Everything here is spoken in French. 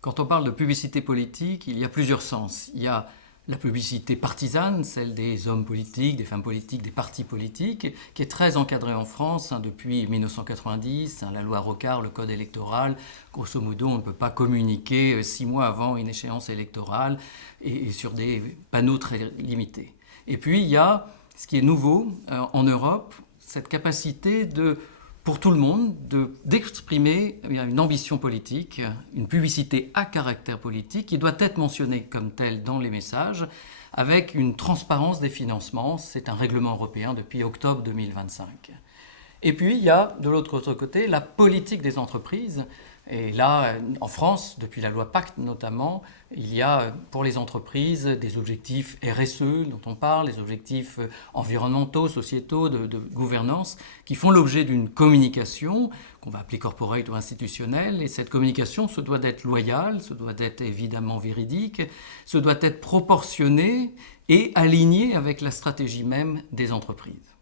Quand on parle de publicité politique, il y a plusieurs sens. Il y a la publicité partisane, celle des hommes politiques, des femmes politiques, des partis politiques, qui est très encadrée en France depuis 1990, la loi Rocard, le code électoral. Grosso modo, on ne peut pas communiquer 6 mois avant une échéance électorale et sur des panneaux très limités. Et puis, il y a ce qui est nouveau en Europe, cette capacité pour tout le monde d'exprimer une ambition politique, une publicité à caractère politique qui doit être mentionnée comme telle dans les messages avec une transparence des financements. C'est un règlement européen depuis octobre 2025. Et puis il y a de l'autre côté la politique des entreprises. Et là, en France, depuis la loi Pacte notamment, il y a pour les entreprises des objectifs RSE dont on parle, des objectifs environnementaux, sociétaux, de gouvernance, qui font l'objet d'une communication qu'on va appeler corporate ou institutionnelle. Et cette communication se doit d'être loyale, se doit d'être évidemment véridique, se doit être proportionnée et alignée avec la stratégie même des entreprises.